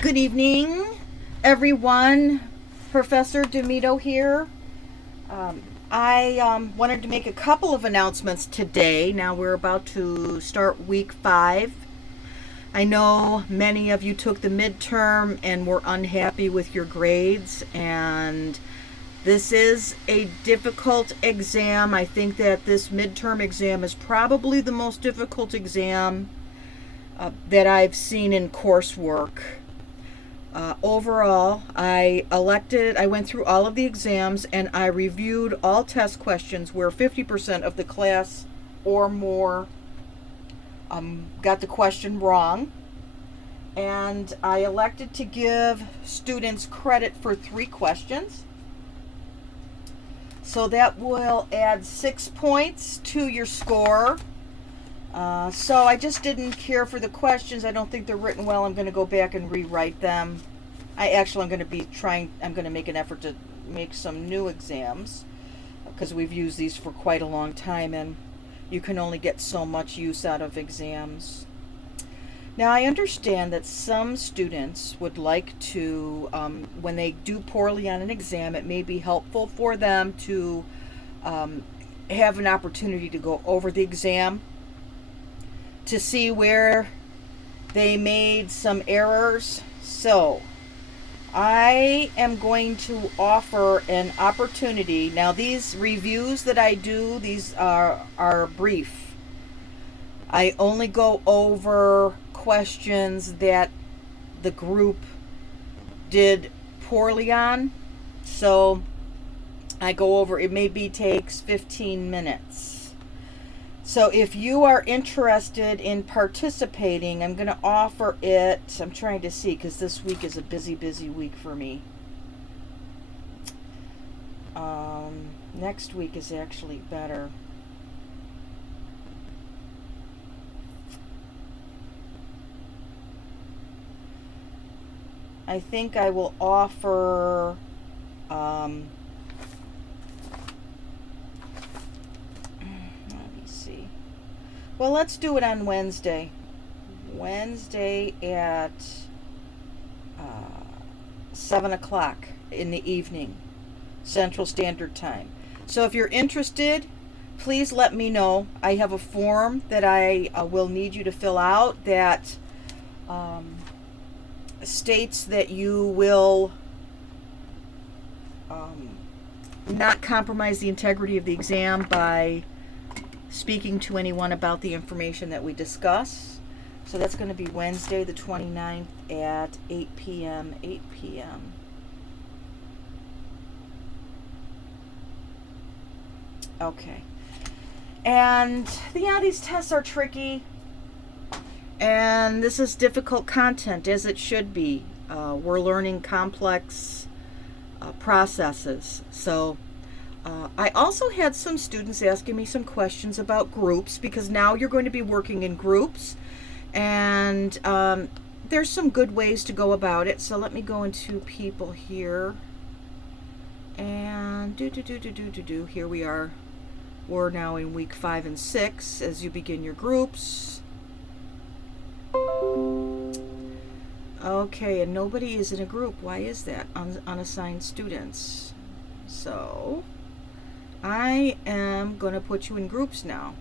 Good evening, everyone. Professor Demito here. I wanted to make a couple of announcements today. Now we're about to start week 5. I know many of you took the midterm and were unhappy with your grades, and this is a difficult exam. I think that this midterm exam is probably the most difficult exam that I've seen in coursework. Overall, I went through all of the exams and I reviewed all test questions where 50% of the class or more got the question wrong. And I elected to give students credit for 3 questions. So that will add 6 points to your score. So I just didn't care for the questions. I don't think they're written well. I'm going to go back and rewrite them. I'm going to make an effort to make some new exams because we've used these for quite a long time and you can only get so much use out of exams. Now I understand that some students would like to, when they do poorly on an exam, it may be helpful for them to have an opportunity to go over the exam to see where they made some errors. So I am going to offer an opportunity. Now these reviews that I do, these are brief. I only go over questions that the group did poorly on. So I go over, it maybe takes 15 minutes. So if you are interested in participating, I'm going to offer it. I'm trying to see because this week is a busy week for me. Next week is actually better. I think I will offer well, let's do it on Wednesday. Wednesday at 7 o'clock in the evening, Central Standard Time. So if you're interested, please let me know. I have a form that I will need you to fill out that states that you will not compromise the integrity of the exam by speaking to anyone about the information that we discuss. So that's going to be Wednesday the 29th at 8 p.m. 8 p.m. Okay. And yeah, these tests are tricky. And this is difficult content, as it should be. We're learning complex processes. So I also had some students asking me some questions about groups because now you're going to be working in groups and there's some good ways to go about it. So let me go into people here and here we are. We're now in week 5 and 6 as you begin your groups. Okay, and nobody is in a group. Why is that? Unassigned students. So I am going to put you in groups now.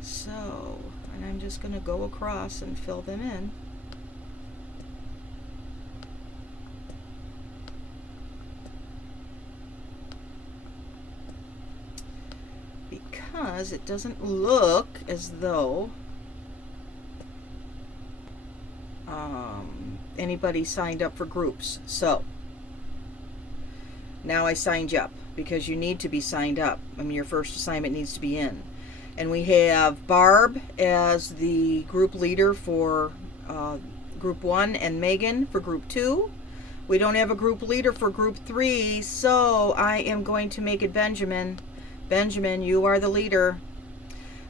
So, and I'm just going to go across and fill them in. Because it doesn't look as though anybody signed up for groups. So now I signed you up because you need to be signed up. I mean, your first assignment needs to be in. And we have Barb as the group leader for group 1 and Megan for group 2. We don't have a group leader for group 3, so I am going to make it Benjamin. Benjamin, you are the leader.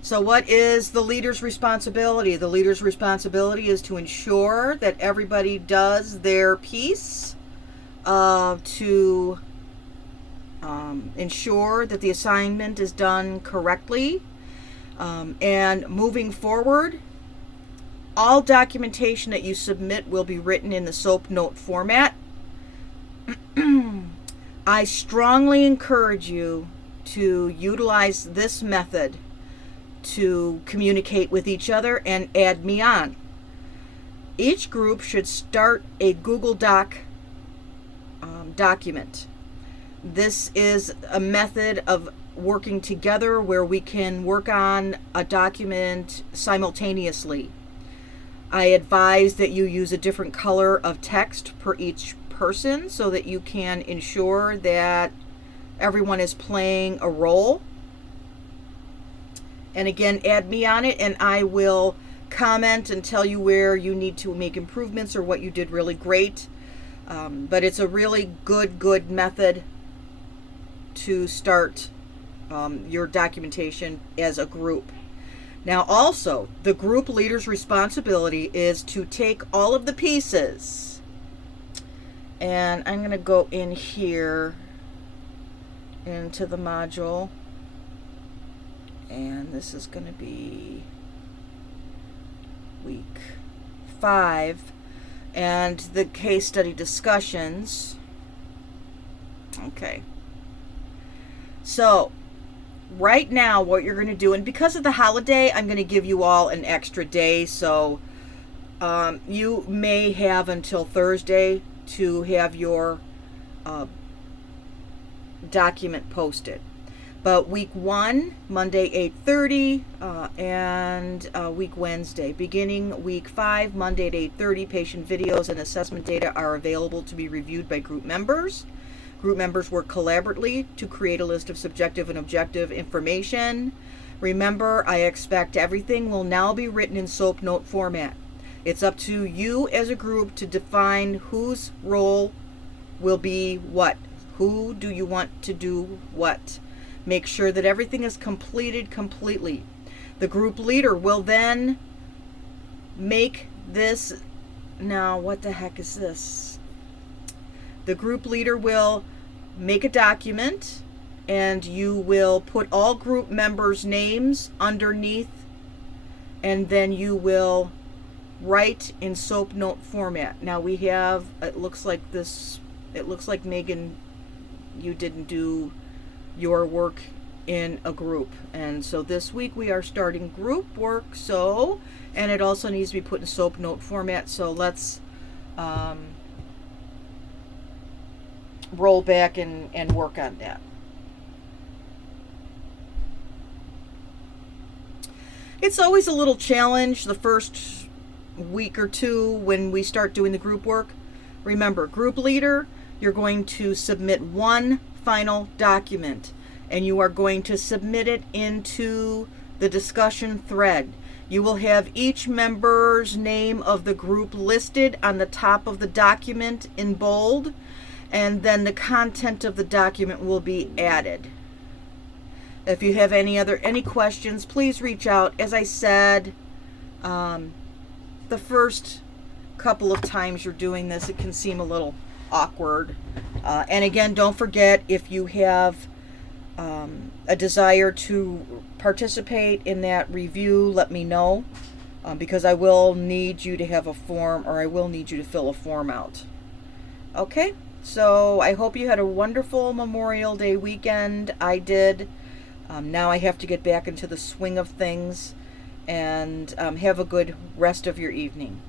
So what is the leader's responsibility? The leader's responsibility is to ensure that everybody does their piece to ensure that the assignment is done correctly. And moving forward, All documentation that you submit will be written in the SOAP note format. I strongly encourage you to utilize this method to communicate with each other and add me on. Each group should start a Google Doc document. This is a method of working together where we can work on a document simultaneously. I advise that you use a different color of text per each person so that you can ensure that everyone is playing a role. And again, add me on it and I will comment and tell you where you need to make improvements or what you did really great. But it's a really good method to start your documentation as a group. Now also, the group leader's responsibility is to take all of the pieces, and I'm going to go in here into the module, and this is going to be week 5, and the case study discussions. Okay. So, right now what you're going to do, and because of the holiday, I'm going to give you all an extra day, so you may have until Thursday to have your document posted. But week 1, Monday 8:30, and week Wednesday. Beginning week 5, Monday at 8:30, patient videos and assessment data are available to be reviewed by group members. Group members work collaboratively to create a list of subjective and objective information. Remember, I expect everything will now be written in SOAP note format. It's up to you as a group to define whose role will be what. Who do you want to do what? Make sure that everything is completed completely. The group leader will then make this. Now, what the heck is this? The group leader will make a document, and you will put all group members' names underneath, and then you will write in SOAP note format. Now we have, it looks like Megan, you didn't do your work in a group, and so this week we are starting group work, and it also needs to be put in SOAP note format. So let's roll back and work on that. It's always a little challenge the first week or two when we start doing the group work. Remember, group leader, you're going to submit one final document, and you are going to submit it into the discussion thread. You will have each member's name of the group listed on the top of the document in bold, and then the content of the document will be added. If you have any questions, please reach out. As I said, the first couple of times you're doing this, it can seem a little awkward. And again, don't forget, if you have a desire to participate in that review, let me know, because I will need you to have a form, or I will need you to fill a form out. Okay? So I hope you had a wonderful Memorial Day weekend. I did. Now I have to get back into the swing of things, and have a good rest of your evening.